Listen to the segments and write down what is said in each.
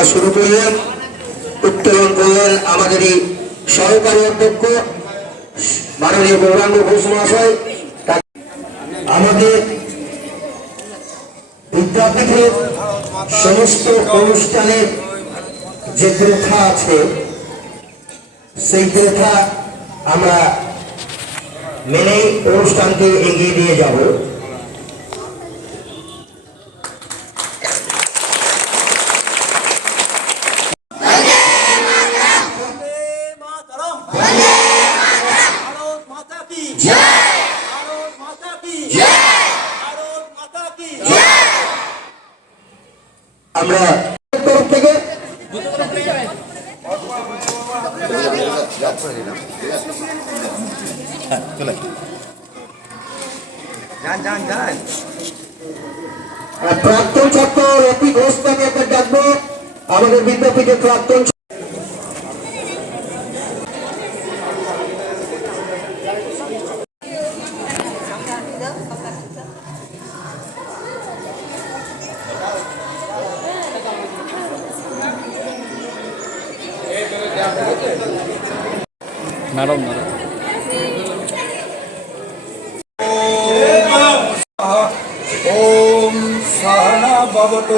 আমরা শুরু করলেন উত্তোলন করলেন আমাদেরই সহকারী অধ্যক্ষ, মাননীয় গৌরাঙ্গ ঘোষ মহাশয়। আমাদের বিদ্যাপীঠের সমস্ত অনুষ্ঠানের যে প্রথা আছে, সেই প্রথা আমরা মেনেই অনুষ্ঠানকে এগিয়ে দিয়ে যাব বন্দে মাতরম ভারত মাতা কি ভারত মাতা কি ভারত মাতা কি আমরা তরফ থেকে যান যান যান আর প্রাক্তন ছাত্র রফি ঘোষ আমি একটা ডাকবো। আমাদের বিদ্যাপীঠের প্রাক্তন ম্যাডাম ম্যাডাম। ওম সহনা ভবত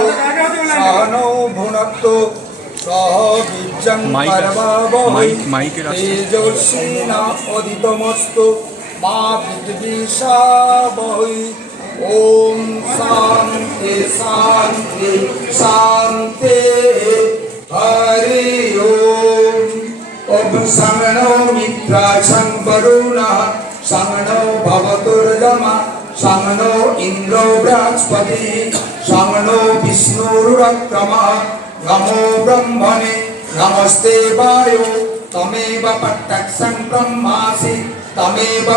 সহনৌ ভুনত্ত সহ বীর্যং পরমাবহৈ তেজস্বিনা অদিতমস্তু মা পৃথিবীষাবহৈ ওম শান্তি শান্তি শান্তি হরি ওম। ওম সংগণো মিত্রা সংবরুণः সংগণো ভবতুর্যমা সংগণো ইন্দ্রো বৃহস্পতি সংগণো বিষ্ণুরুরক্রমः। নমো ব্রহ্মণে, নমস্তে বায়ু, তমেব পট্টক্সং ব্রহ্মাসি, তমেব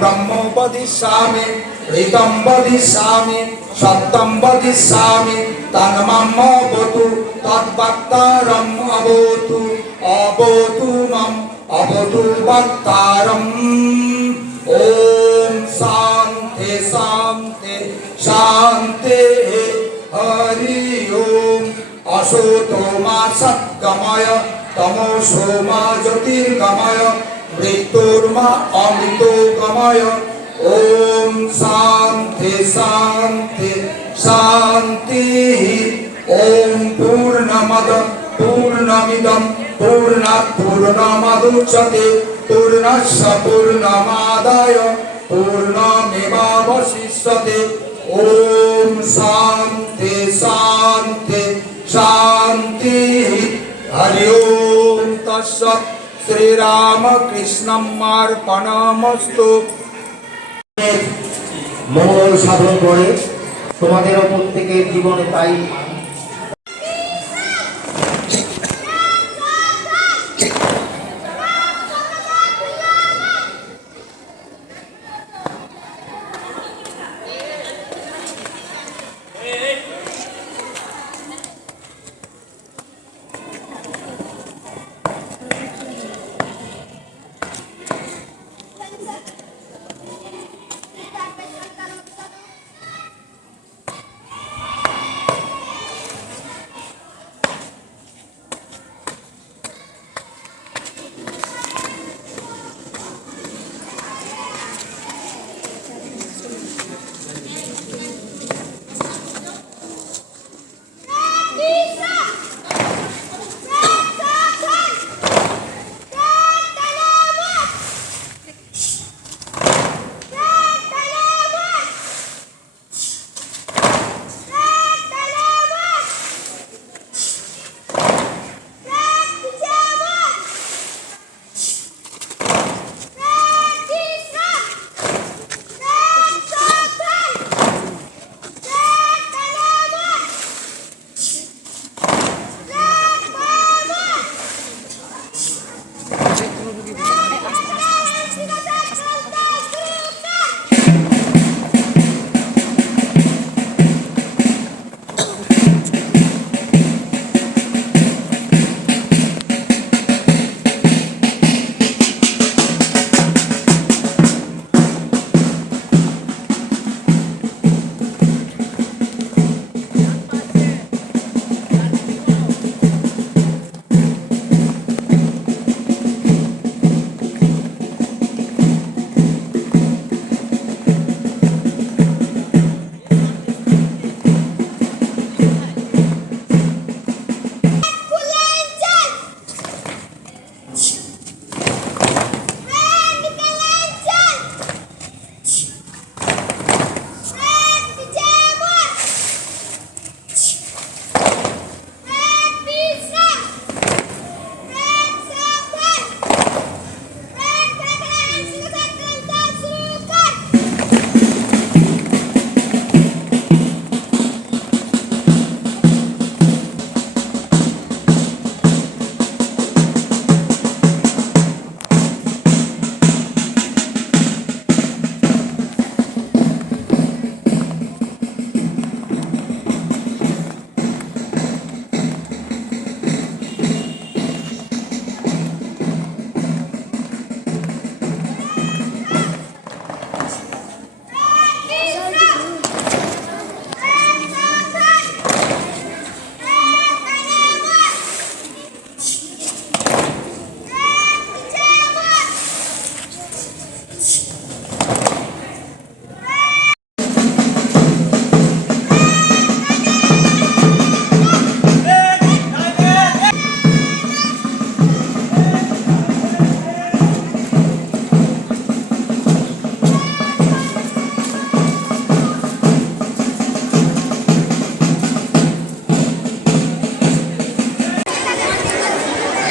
ব্রহ্মোপদিশামি। ঋতম বদিশামি সত্যম বদিশামি তন্মম অবতু তদ্ভক্তারম অবতু অবতু মম, অবতু ভক্তারম ওম শান্তি শান্তি শান্তি হরি ওম। অসতো মা সদ্গময় তমসো মা জ্যোতির্গময় মৃত্যুর্মা অমৃত গময় ওম শান্তি শান্তি শান্তি ওম পূর্ণমদ পূর্ণমিদম পূর্ণাৎ পূর্ণমদুচ্যতে পূর্ণস্য পূর্ণমাদায় পূর্ণমেবাবশিষ্যতে ওম শান্তি শান্তি শান্তি হরি ওম তৎসৎ শ্রীরামকৃষ্ণমার্পণমস্তু মঙ্গল সাধন করে। তোমাদেরও প্রত্যেকের জীবনে তাই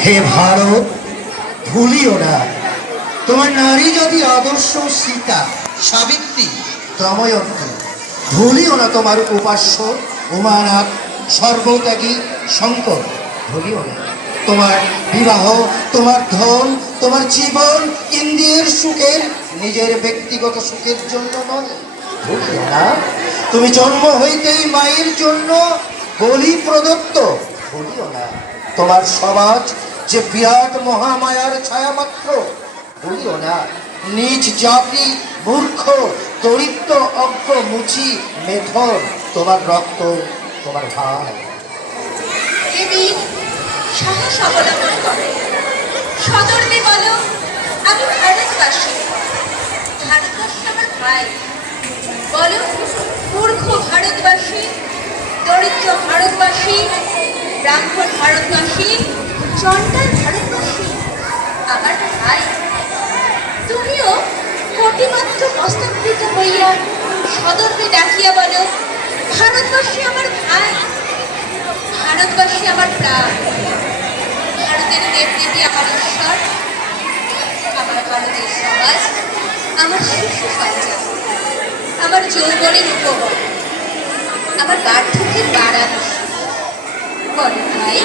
হে ভারত, ভুলিও না। তোমার নারী যদি আদর্শ সীতা, সাবিত্রী দময়ন্তী ভুলিও না তোমার উপাস্য, উমানাথ, সর্বত্যাগী, শঙ্কর, ভুলিও না। তোমার বিবাহ, তোমার ধন, তোমার জীবন ইন্দ্রিয়ের সুখের, নিজের ব্যক্তিগত সুখের জন্য নয়। ভুলিও না। তুমি জন্ম হইতেই মায়ের জন্য বলি প্রদত্ত, ভুলিও না। তোমার সমাজ যে বিরাট মহামায়ার ছায়া মাত্র, বলিও না। নিজ জাতি, মূর্খ, দরিদ্র, অজ্ঞ, মুচি মেধর তোমার রক্ত, তোমার ভাই। বলো, মূর্খ ভারতবাসী, দরিদ্র ভারতবাসী, ব্রাহ্মণ ভারতবাসী চণ্ডাল ভারতবাসী আমার ভাই। তুমিও কোটিমাত্র মস্তকৃত হইয়া সদর্পে ডাকিয়া বলো ভারতবর্ষী আমার ভাই, ভারতবাসী আমার প্রাণ। ভারতের দেব দেবী আমার ঈশ্বর, আমার ভারতের সমাজ, আমার শিশু সঞ্চার আমার যৌবনের উপবন, আমার বার্ধক্যের বারাণসী। বলো ভাই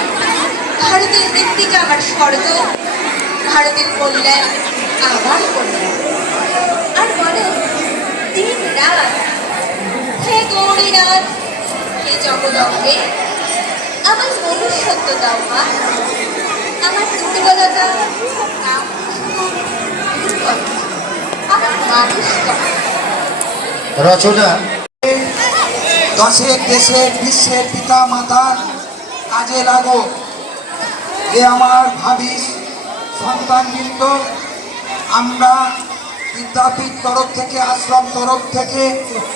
ভারতের মৃত্তিকা আমার স্বর্গ, ভারতের কল্যাণ আমার কল্যাণ। আর বলো দিন রাত, হে গৌরীনাথ, হে জগদম্বে, আমার মনুষ্যত্ব দাও, মা। আমার দুর্বলতা, আমার মানুষ। রচনা দশের দেশের বিশ্বের পিতা মাতার কাজে লাগো। এ আমার ভাবিস সন্তানবৃন্দ আমরা বিদ্যাপীঠ তরফ থেকে, আশ্রম তরফ থেকে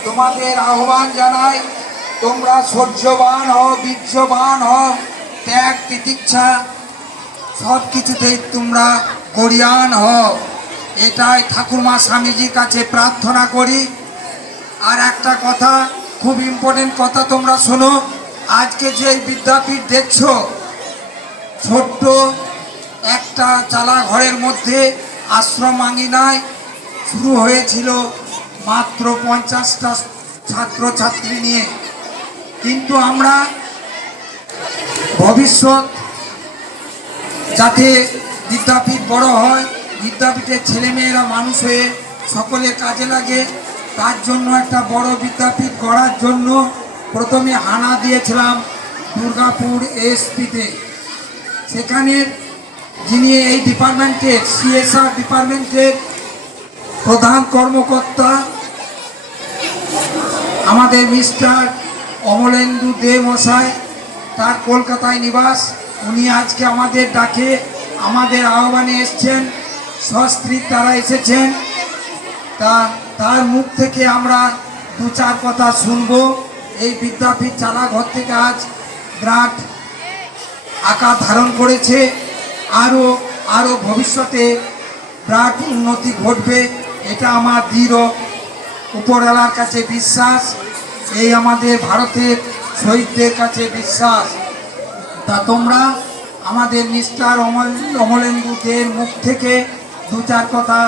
তোমাদের আহ্বান জানাই, তোমরা সহ্যবান হও, বীর্যবান হও, ত্যাগ, তিতিক্ষা সব কিছুতেই তোমরা গরিয়ান হও। এটাই ঠাকুরমা স্বামীজির কাছে প্রার্থনা করি। আর একটা কথা, খুব ইম্পর্টেন্ট কথা তোমরা শোনো, আজকে যে বিদ্যাপীঠ দেখছ ছোট্ট একটা চালা ঘরের মধ্যে আশ্রম আঙ্গিনায় শুরু হয়েছিল মাত্র পঞ্চাশটা ছাত্রছাত্রী নিয়ে। কিন্তু আমরা ভবিষ্যৎ যাতে বিদ্যাপীঠ বড় হয়, বিদ্যাপীঠের ছেলেমেয়েরা মানুষ হয়ে সকলে কাজে লাগে, তার জন্য একটা বড় বিদ্যাপীঠ গড়ার জন্য প্রথমে হানা দিয়েছিলাম দুর্গাপুর এসপিতে। সেখানে যিনি এই ডিপার্টমেন্টের সিএসআর ডিপার্টমেন্টের প্রধান কর্মকর্তা, আমাদের মিস্টার অমলেন্দু দে মশাই তার কলকাতায় নিবাস, উনি আজকে আমাদের ডাকে, আমাদের আহ্বানে এসছেন সস্ত্রী তারা এসেছেন। তা, তার মুখ থেকে আমরা দু চার কথা শুনব। এই বিদ্যাপীঠ চালা ঘর থেকে আজ বিরাট আকার ধারণ করেছে আরও আরও ভবিষ্যতে বিরাট উন্নতি ঘটবে, এটা আমার দৃঢ় উপরওয়ালার কাছে বিশ্বাস, এই আমাদের ভারতের শহীদদের কাছে বিশ্বাস। তা তোমরা আমাদের মিস্টার অমল অমলেন্দু দের মুখ থেকে দু চার কথা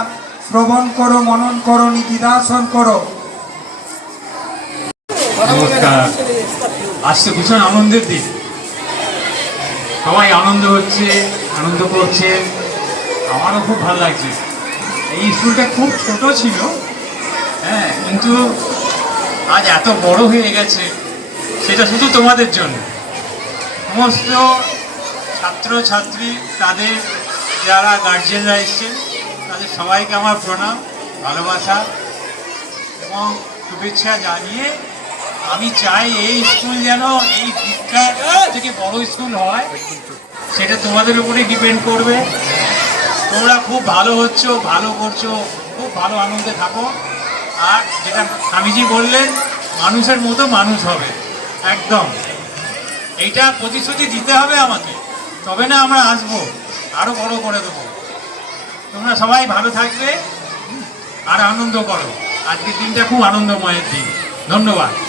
শ্রবণ করো, মনন করো নিদিদাসন করো। নমস্কার। আজকে ভীষণ আনন্দের দিন। সবাই আনন্দ হচ্ছে, আনন্দ করছে। আমারও খুব ভালো লাগছে। এই স্কুলটা খুব ছোট ছিল হ্যাঁ কিন্তু আজ এত বড় হয়ে গেছে, সেটা শুধু তোমাদের জন্য। সমস্ত ছাত্র ছাত্রী তাদের যারা গার্জেনরা এসছেন তাদের সবাইকে আমার প্রণাম, ভালোবাসা এবং শুভেচ্ছা জানিয়ে আমি চাই এই স্কুল যেন এই শিক্ষার থেকে বড় স্কুল হয়। সেটা তোমাদের উপরে ডিপেন্ড করবে। তোমরা খুব ভালো হচ্ছ, ভালো করছ, খুব ভালো আনন্দে থাকো। আর যেটা স্বামীজি বললেন, মানুষের মতো মানুষ হবে। একদম। এইটা প্রতিশ্রুতি দিতে হবে আমাকে। তবে না আমরা আসব, আরও বড় করে দেবো। তোমরা সবাই ভালো থাকবে, আর আনন্দ করো। আজকের দিনটা খুব আনন্দময়ের দিন। ধন্যবাদ।